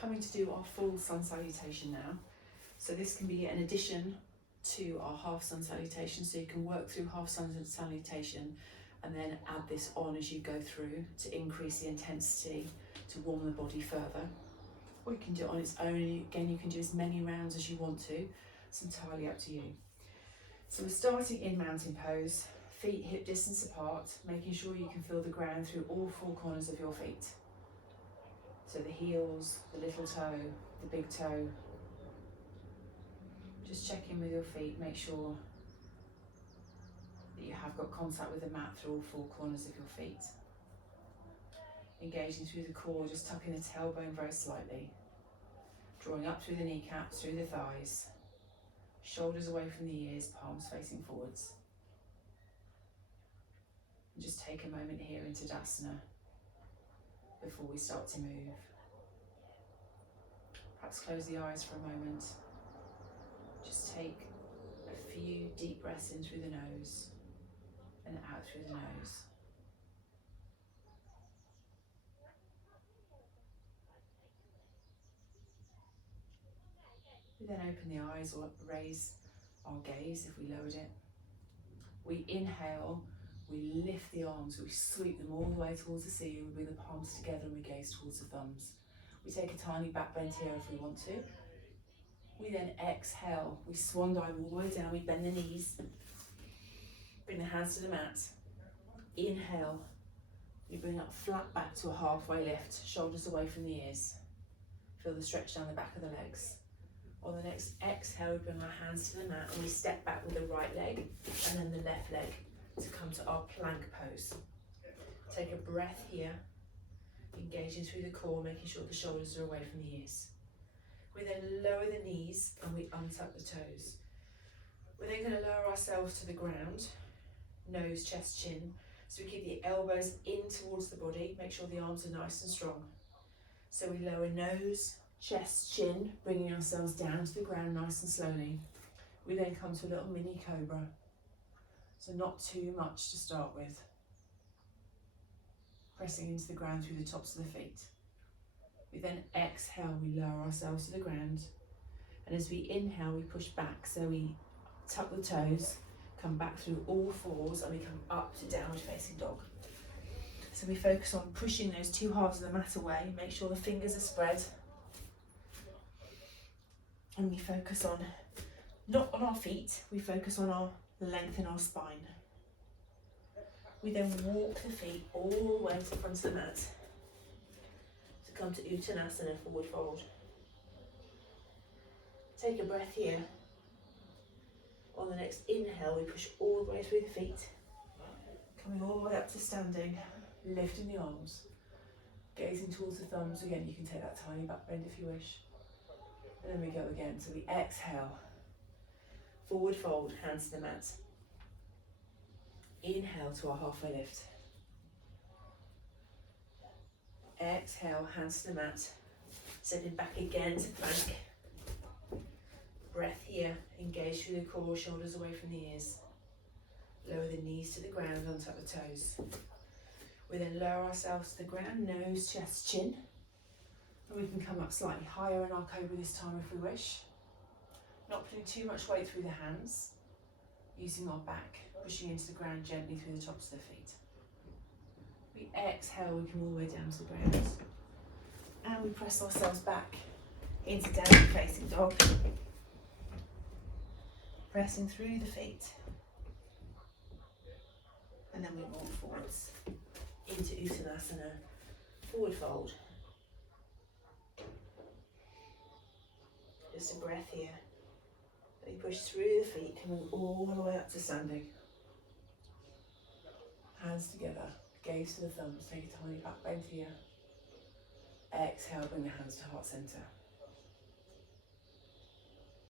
Coming to do our full sun salutation now. So this can be an addition to our half sun salutation, so you can work through half sun salutation and then add this on as you go through to increase the intensity, to warm the body further. Or you can do it on its own. Again, you can do as many rounds as you want to. It's entirely up to you. So we're starting in mountain pose, feet hip distance apart, making sure you can feel the ground through all four corners of your feet. So the heels, the little toe, the big toe. Just check in with your feet, make sure that you have got contact with the mat through all four corners of your feet. Engaging through the core, just tucking the tailbone very slightly. Drawing up through the kneecaps, through the thighs. Shoulders away from the ears, palms facing forwards. And just take a moment here in Tadasana before we start to move. Perhaps close the eyes for a moment. Just take a few deep breaths in through the nose and out through the nose. We then open the eyes or raise our gaze if we lowered it. We inhale, we lift the arms, we sweep them all the way towards the ceiling, we bring the palms together and we gaze towards the thumbs. We take a tiny back bend here if we want to. We then exhale, we swan dive all the way down, we bend the knees, bring the hands to the mat. Inhale, we bring up flat back to a halfway lift, shoulders away from the ears. Feel the stretch down the back of the legs. On the next exhale, we bring our hands to the mat and we step back with the right leg and then the left leg to come to our plank pose. Take a breath here, engaging through the core, making sure the shoulders are away from the ears. We then lower the knees and we untuck the toes. We're then going to lower ourselves to the ground, nose, chest, chin. So we keep the elbows in towards the body, make sure the arms are nice and strong. So we lower nose, chest, chin, bringing ourselves down to the ground nice and slowly. We then come to a little mini cobra. So not too much to start with. Pressing into the ground through the tops of the feet. We then exhale, we lower ourselves to the ground. And as we inhale, we push back. So we tuck the toes, come back through all fours, and we come up to downward facing dog. So we focus on pushing those two halves of the mat away, make sure the fingers are spread. And we focus on, not on our feet, we focus on our length in our spine. We then walk the feet all the way to the front of the mat to come to Uttanasana, forward fold. Take a breath here. On the next inhale, we push all the way through the feet, coming all the way up to standing, lifting the arms, gazing towards the thumbs. Again, you can take that tiny back bend if you wish. And then we go again. So we exhale, forward fold, hands to the mat. Inhale to our halfway lift. Exhale, hands to the mat. Stepping back again to plank. Breath here, engage through the core, shoulders away from the ears. Lower the knees to the ground, untuck the toes. We then lower ourselves to the ground, nose, chest, chin. And we can come up slightly higher in our cobra this time if we wish. Not putting too much weight through the hands. Using our back, pushing into the ground gently through the tops of the feet. We exhale, we come all the way down to the ground. And we press ourselves back into downward facing dog. Pressing through the feet. And then we walk forwards into Uttanasana, forward fold. Just a breath here. We push through the feet, coming all the way up to standing. Hands together, gaze to the thumbs, take a tiny back bend here. Exhale, bring the hands to heart center.